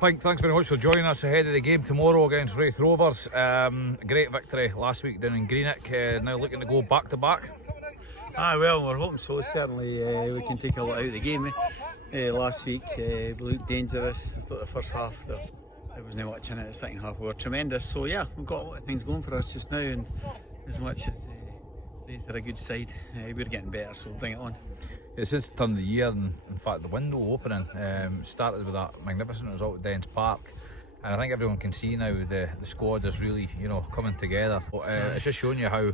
Pink, thanks very much for joining us ahead of the game tomorrow against Raith Rovers. Great victory last week down in Greenock, now looking to go back to back. Well, we're hoping so. Certainly we can take a lot out of the game. Last week we looked dangerous. I thought the first half there wasn't much in it. The second half we were tremendous. So yeah, we've got a lot of things going for us just now, and as much as Raith are a good side, we're getting better, so bring it on. Since the turn of the year, and in fact the window opening started with that magnificent result at Dens Park, and I think everyone can see now the squad is really coming together. It's just showing you how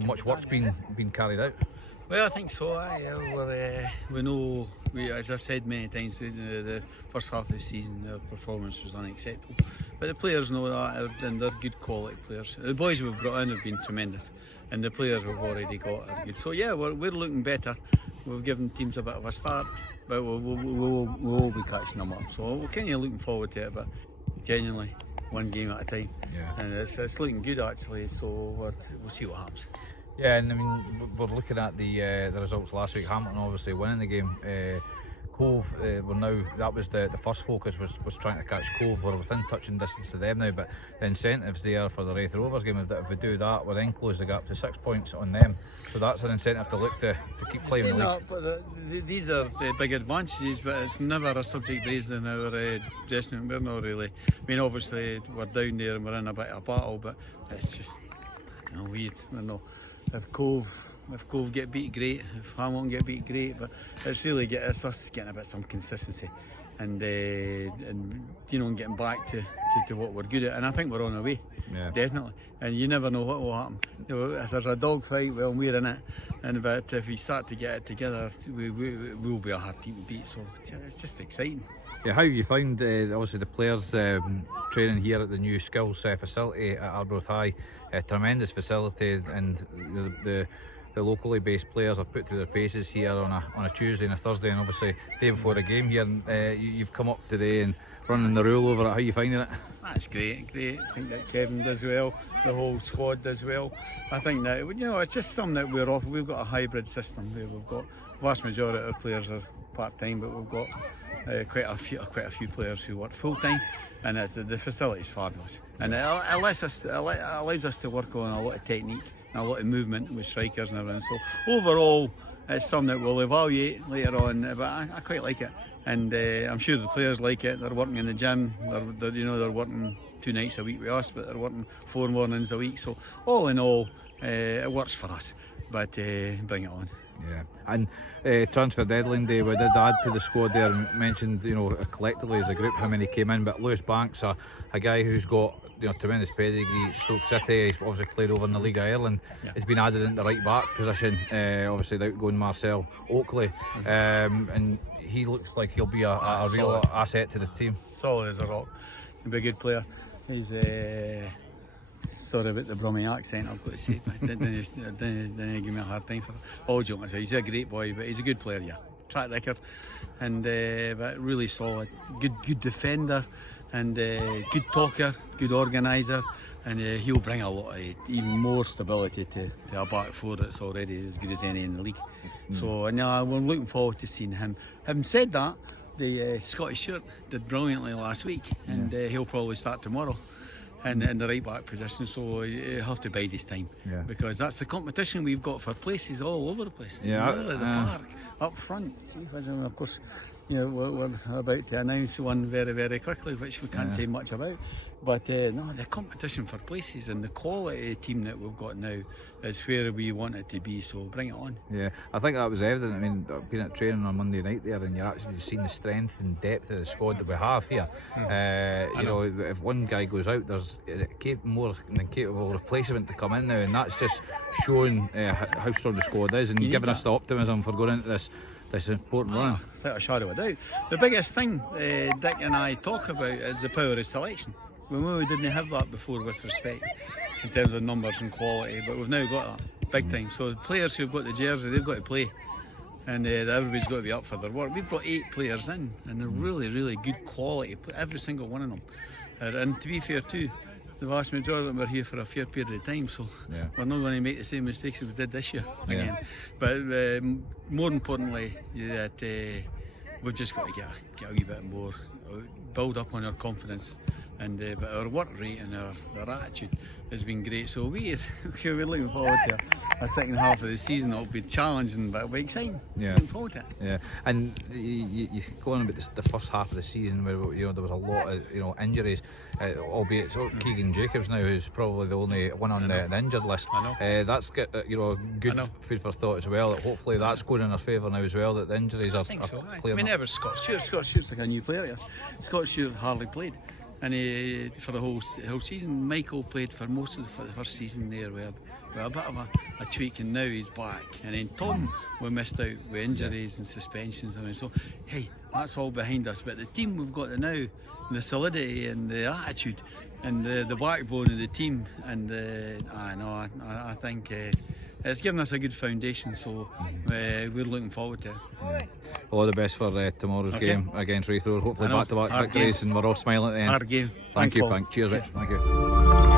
much work's been carried out. Well, I think so. We know, as I've said many times, the first half of the season their performance was unacceptable, but the players know that, and they're good quality players. The boys we've brought in have been tremendous, and the players we've already got are good. So yeah, we're looking better. We've given teams a bit of a start, but we'll be catching them up. So we're kind of looking forward to it, but genuinely one game at a time. Yeah. And it's looking good actually. So we'll see what happens. Yeah, and I mean we're looking at the results last week. Hamilton obviously winning the game. Cove that was the first focus was trying to catch Cove. We're within touching distance to them now, but the incentives there for the Raith Rovers game, if we do that, we'll then close the gap to 6 points on them. So that's an incentive to look to keep climbing the league. But these are big advantages, but it's never a subject raised in our dressing room. We're not really. I mean, obviously we're down there and we're in a bit of a battle, but it's just weird. We're not. If Cove get beat, great. If Hamilton get beat, great. But it's really it's us getting a bit some consistency, and getting back to what we're good at. And I think we're on our way, definitely. And you never know what will happen. If there's a dog fight, well, we're in it. But if we start to get it together, we'll be a hard team to beat. So it's just exciting. Yeah, how you find obviously the players training here at the new Skilz facility at Arbroath High? A tremendous facility, and the locally based players are put through their paces here on a Tuesday and a Thursday, and obviously day before the game here. You've come up today and running the rule over it. How are you finding it? That's great. I think that Kevin does well, the whole squad does well. I think that it's just something that we're off. We've got a hybrid system where we've got vast majority of our players are part time, but we've got quite a few players who work full time. And the facility is fabulous, and it allows us to work on a lot of technique and a lot of movement with strikers and everything. So overall, it's something that we'll evaluate later on. But I quite like it, and I'm sure the players like it. They're working in the gym. They're working 2 nights a week with us, but they're working 4 mornings a week. So all in all, it works for us. But bring it on. Yeah, and transfer deadline day, we did add to the squad there and mentioned, collectively as a group how many came in, but Lewis Banks, a guy who's got tremendous pedigree at Stoke City, he's obviously played over in the League of Ireland, has been added into the right back position, obviously the outgoing Marcel Oakley, and he looks like he'll be a real asset to the team. Solid as a rock, he'll be a good player. He's sorry about the Brummie accent, I've got to say, but didn't give me a hard time for it. All joking aside, he's a great boy, but he's a good player, track record, and but really solid, good defender, and good talker, good organiser, and he'll bring a lot of even more stability to a back four that's already as good as any in the league. So we're looking forward to seeing him. Having said that, the Scottish shirt did brilliantly last week, and he'll probably start tomorrow in the right back position, so he'll have to bide his time, because that's the competition we've got for places all over the place. The park, up front. And of course, we're about to announce one very, very quickly, which we can't say much about. But the competition for places and the quality team that we've got now is where we want it to be, so bring it on. Yeah, I think that was evident. I mean, I've been at training on Monday night there, and you're actually seeing the strength and depth of the squad that we have here. If one guy goes out, there's more than capable replacement to come in now, and that's just showing how strong the squad is, and giving us the optimism for going into this important run. Without a shadow of a doubt. The biggest thing Dick and I talk about is the power of selection. We didn't have that before, with respect, in terms of numbers and quality, but we've now got that big time. So the players who've got the jersey, they've got to play, and everybody's got to be up for their work. We've brought 8 players in, and they're really, really good quality, every single one of them. And to be fair too, the vast majority of them are here for a fair period of time, so we're not going to make the same mistakes as we did this year again. But more importantly, that we've just got to get a wee bit more, build up on our confidence. And but our work rate and our attitude has been great. So we're looking forward to a second half of the season. It'll be challenging, but it'll be exciting. Yeah. Looking forward to it. Yeah, and you go on about the first half of the season where there was a lot of injuries, albeit it's Keegan Jacobs now who's probably the only one on the injured list. I know. That's got good food for thought as well. That hopefully that's going in our favour now as well. That the injuries are So. clear. I mean, ever Scott Stewart's like a new player. Yes. Scott Stewart hardly played. And for the whole season, Michael played for most of the first season there with a bit of a tweak, and now he's back. And then Tom, we missed out with injuries and suspensions, and so hey, that's all behind us. But the team we've got now, and the solidity and the attitude and the backbone of the team, and I think it's given us a good foundation. So we're looking forward to it. Yeah. All the best for tomorrow's game against Wraith Road. Hopefully back-to-back victories, and we're all smiling at the end. Hard game. Thank you, Paul. Frank. Cheers, mate. Thank you.